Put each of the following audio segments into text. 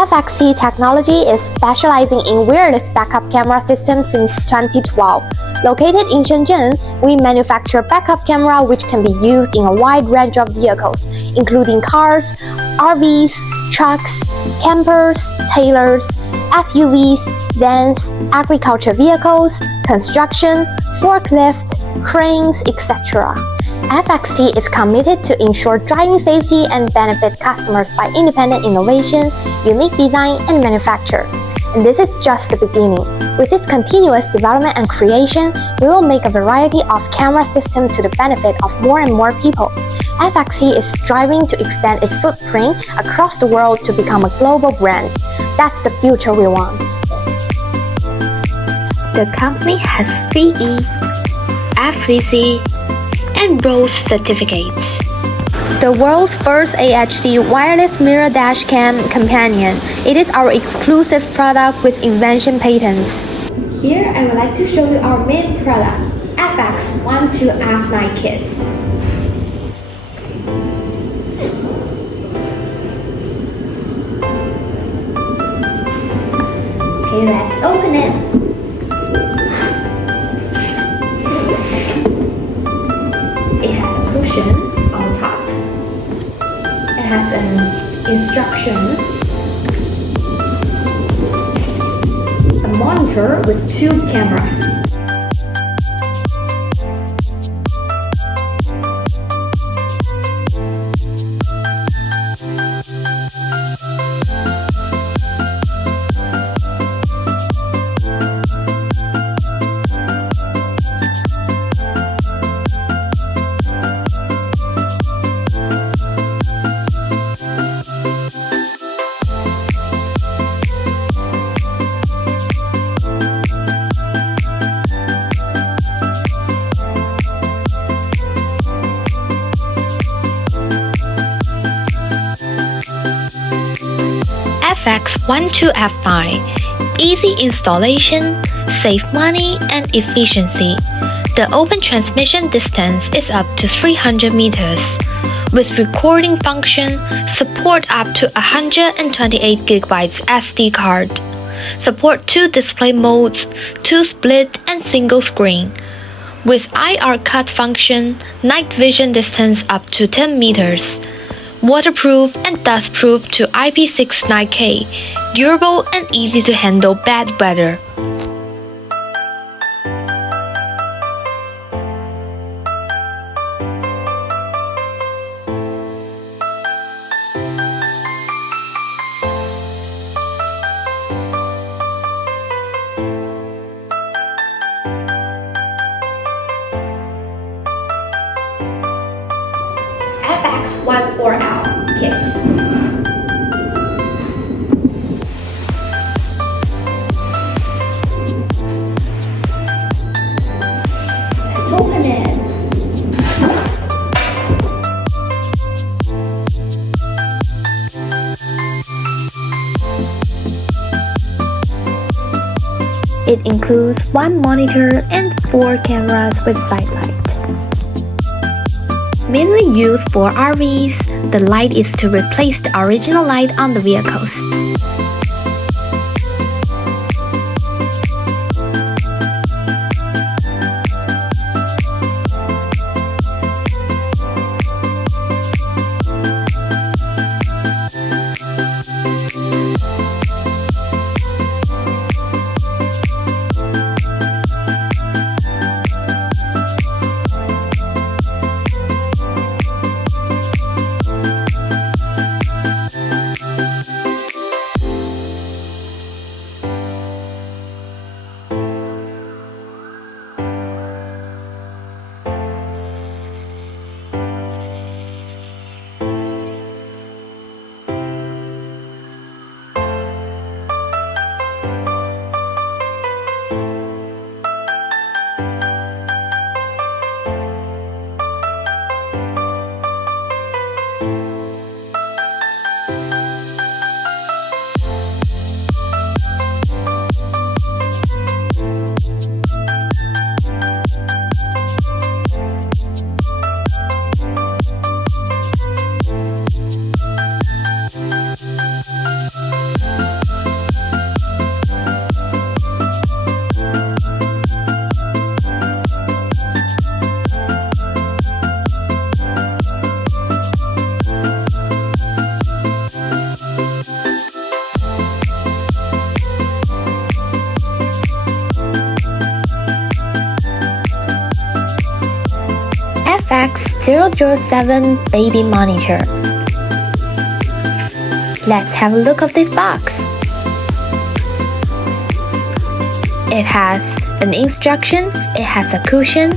FXT technology is specializing in wireless backup camera systems since 2012. Located in Shenzhen, we manufacture backup camera which can be used in a wide range of vehicles, including cars, RVs, trucks, campers, trailers, SUVs, vans, agriculture vehicles, construction, forklift, cranes, etc. FXT is committed to ensure driving safety and benefit customers by independent innovation, unique design, and manufacture. And this is just the beginning. With its continuous development and creation, we will make a variety of camera systems to the benefit of more and more people. FXT is striving to expand its footprint across the world to become a global brand. That's the future we want. The company has CE, FCC, and RoHS certificates. The world's first AHD wireless mirror dash cam companion. It is our exclusive product with invention patents. Here I would like to show you our main product, FX12F9 kit. Okay, let's open it. It has a cushion on top. It has an instruction, a monitor with 2 cameras. FX12F9. Easy installation, save money and efficiency. The open transmission distance is up to 300 meters. With recording function, support up to 128 GB SD card. Support 2 display modes, 2 split and single screen. With IR cut function, night vision distance up to 10 meters. Waterproof and dustproof to IP69K, durable and easy to handle bad weather. FX14L kit. Let's open it. It includes 1 monitor and 4 cameras with side light. Mainly used for RVs, the light is to replace the original light on the vehicles. 007 baby monitor. Let's have a look of this box. It has an instruction, it has a cushion,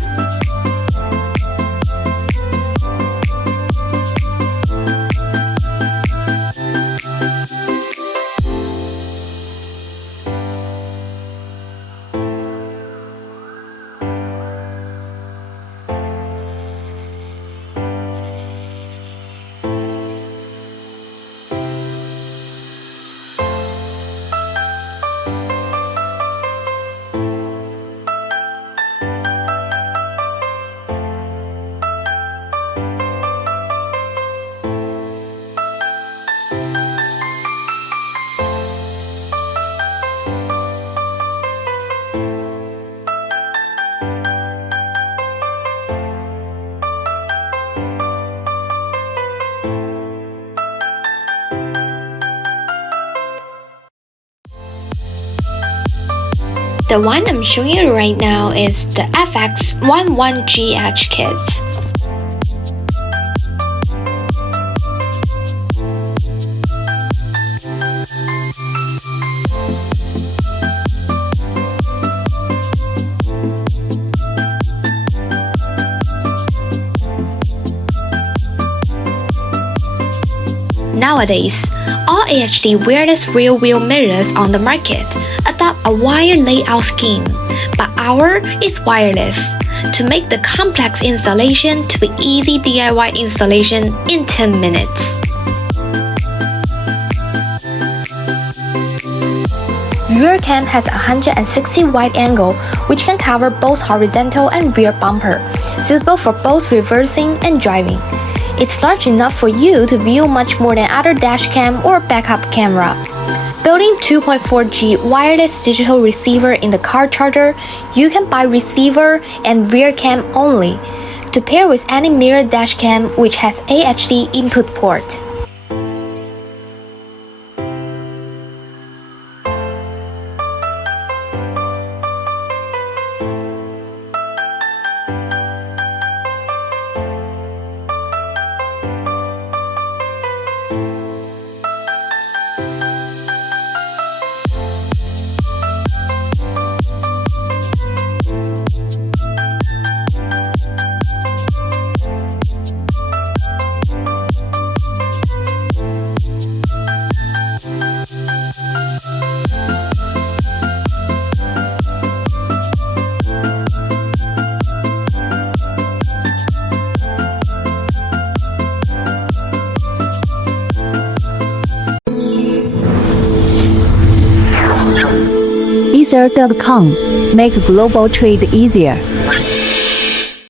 The one I'm showing you right now is the FX11GH kit. Nowadays, all HD wireless rear-wheel mirrors on the market adopt a wire layout scheme, but ours is wireless to make the complex installation to be easy DIY installation in 10 minutes. Rear cam has 160 wide angle, which can cover both horizontal and rear bumper, suitable for both reversing and driving. It's large enough for you to view much more than other dash cam or backup camera. Building 2.4G wireless digital receiver in the car charger, you can buy receiver and rear cam only to pair with any mirror dash cam which has AHD input port. Ether.com. Make global trade easier.